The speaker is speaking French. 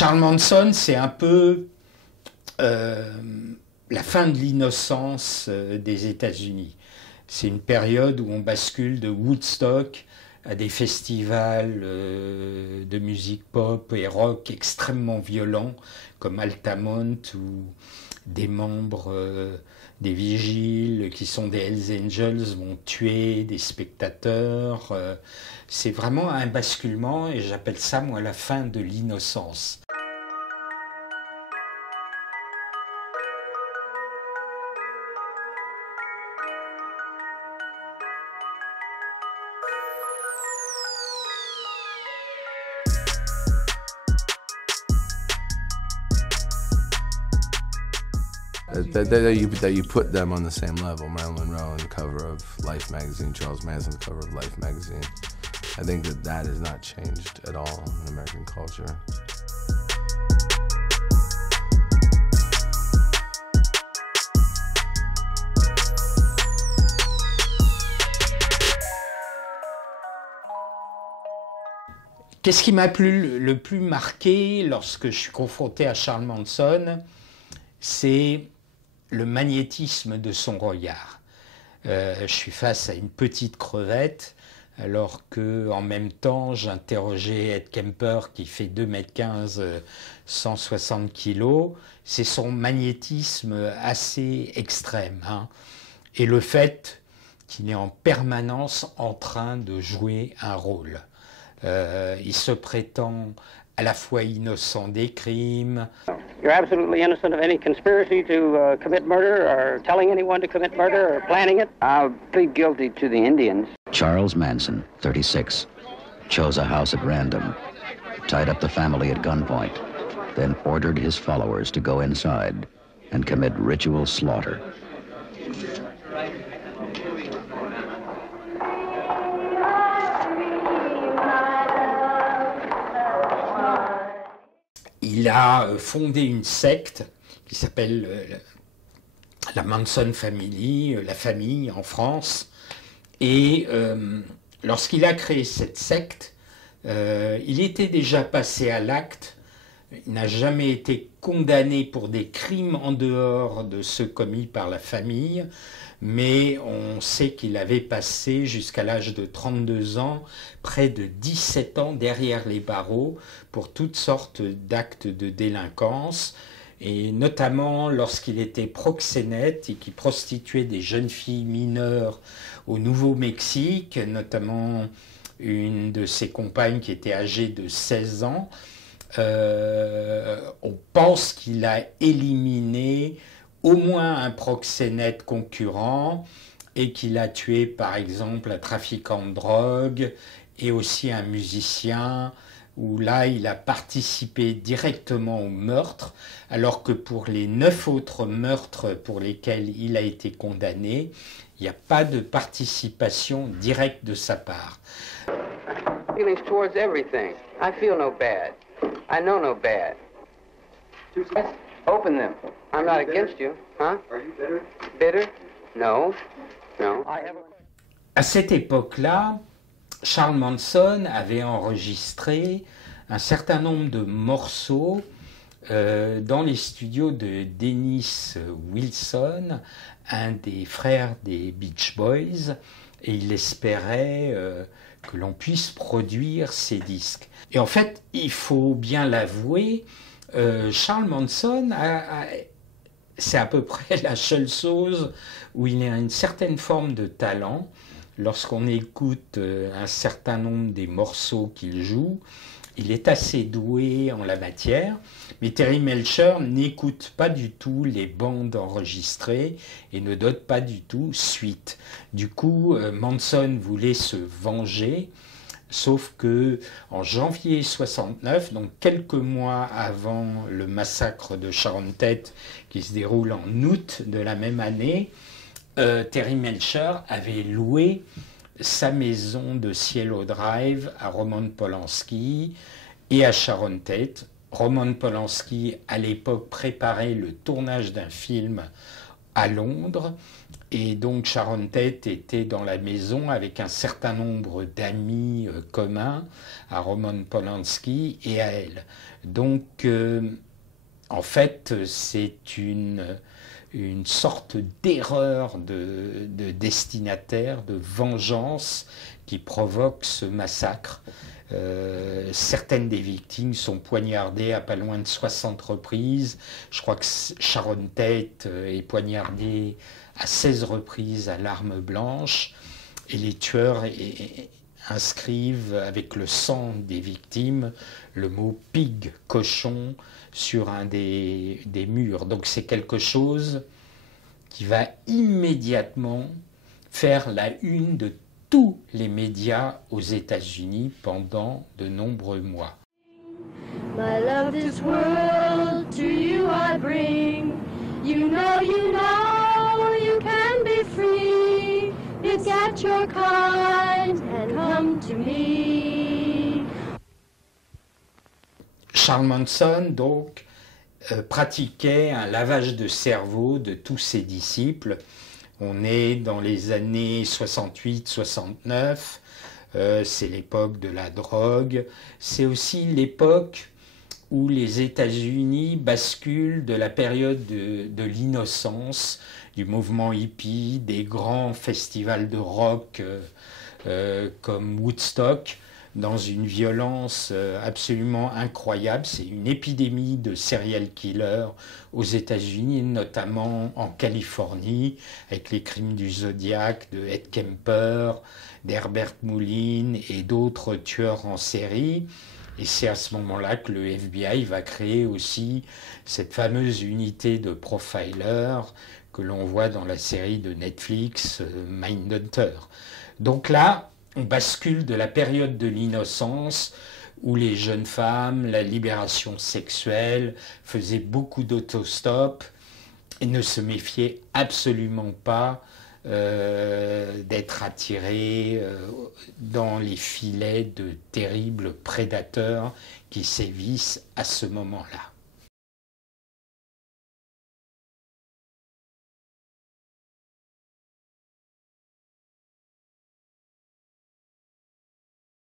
Charles Manson, c'est un peu la fin de l'innocence des États-Unis. C'est une période où on bascule de Woodstock à des festivals de musique pop et rock extrêmement violents, comme Altamont, où des membres des vigiles, qui sont des Hells Angels, vont tuer des spectateurs. C'est vraiment un basculement, et j'appelle ça, moi, la fin de l'innocence. That you put them on the same level. Marilyn Monroe on the cover of Life magazine, Charles Manson on the cover of Life magazine. I think that has not changed at all in American culture. Qu'est-ce qui m'a le plus marqué lorsque je suis confronté à Charles Manson? C'est le magnétisme de son regard. Je suis face à une petite crevette, alors qu'en même temps, j'interrogeais Ed Kemper, qui fait 2,15 m, 160 kg. C'est son magnétisme assez extrême, hein. Et le fait qu'il est en permanence en train de jouer un rôle. Il se prétend à la fois innocent des crimes. You're absolutely innocent of any conspiracy to commit murder or telling anyone to commit murder or planning it? I'll plead guilty to the Indians. Charles Manson, 36, chose a house at random, tied up the family at gunpoint, then ordered his followers to go inside and commit ritual slaughter. Il a fondé une secte qui s'appelle la Manson Family, la famille en France. Et lorsqu'il a créé cette secte, il était déjà passé à l'acte. Il n'a jamais été condamné pour des crimes en dehors de ceux commis par la famille, mais on sait qu'il avait passé jusqu'à l'âge de 32 ans, près de 17 ans derrière les barreaux pour toutes sortes d'actes de délinquance, et notamment lorsqu'il était proxénète et qu'il prostituait des jeunes filles mineures au Nouveau-Mexique, notamment une de ses compagnes qui était âgée de 16 ans. On pense qu'il a éliminé au moins un proxénète concurrent et qu'il a tué par exemple un trafiquant de drogue et aussi un musicien, où là il a participé directement au meurtre, alors que pour les 9 autres meurtres pour lesquels il a été condamné, il n'y a pas de participation directe de sa part. Feelings towards everything. I feel no bad. I know no bad. Open them. I'm not against you, huh? Are you bitter? Bitter? No. No. À cette époque-là, Charles Manson avait enregistré un certain nombre de morceaux dans les studios de Dennis Wilson, un des frères des Beach Boys, et il espérait que l'on puisse produire ces disques. Et en fait, il faut bien l'avouer, Charles Manson, c'est à peu près la seule chose où il a une certaine forme de talent. Lorsqu'on écoute un certain nombre des morceaux qu'il joue, il est assez doué en la matière, mais Terry Melcher n'écoute pas du tout les bandes enregistrées et ne donne pas du tout suite. Du coup, Manson voulait se venger, sauf que en janvier 69, donc quelques mois avant le massacre de Sharon Tate qui se déroule en août de la même année, Terry Melcher avait loué sa maison de Cielo Drive à Roman Polanski et à Sharon Tate. Roman Polanski, à l'époque, préparait le tournage d'un film à Londres. Et donc Sharon Tate était dans la maison avec un certain nombre d'amis communs à Roman Polanski et à elle. Donc en fait c'est une sorte d'erreur de destinataire, de vengeance qui provoque ce massacre. Certaines des victimes sont poignardées à pas loin de 60 reprises. Je crois que Sharon Tate est poignardée à 16 reprises à l'arme blanche. Et les tueurs inscrivent avec le sang des victimes le mot « pig », cochon, sur un des murs. Donc c'est quelque chose qui va immédiatement faire la une de tous les médias aux États-Unis pendant de nombreux mois. My love, this world to you I bring. You know, you can be free. Get your kind and come to me. Charles Manson, donc, pratiquait un lavage de cerveau de tous ses disciples. On est dans les années 68-69, c'est l'époque de la drogue, c'est aussi l'époque où les États-Unis basculent de la période de l'innocence, du mouvement hippie, des grands festivals de rock comme Woodstock, dans une violence absolument incroyable. C'est une épidémie de serial killers aux États-Unis, notamment en Californie, avec les crimes du Zodiac, de Ed Kemper, d'Herbert Moulin et d'autres tueurs en série. Et c'est à ce moment-là que le FBI va créer aussi cette fameuse unité de profilers que l'on voit dans la série de Netflix Mindhunter. Donc là, on bascule de la période de l'innocence où les jeunes femmes, la libération sexuelle, faisaient beaucoup d'autostop et ne se méfiaient absolument pas d'être attirées dans les filets de terribles prédateurs qui sévissent à ce moment-là.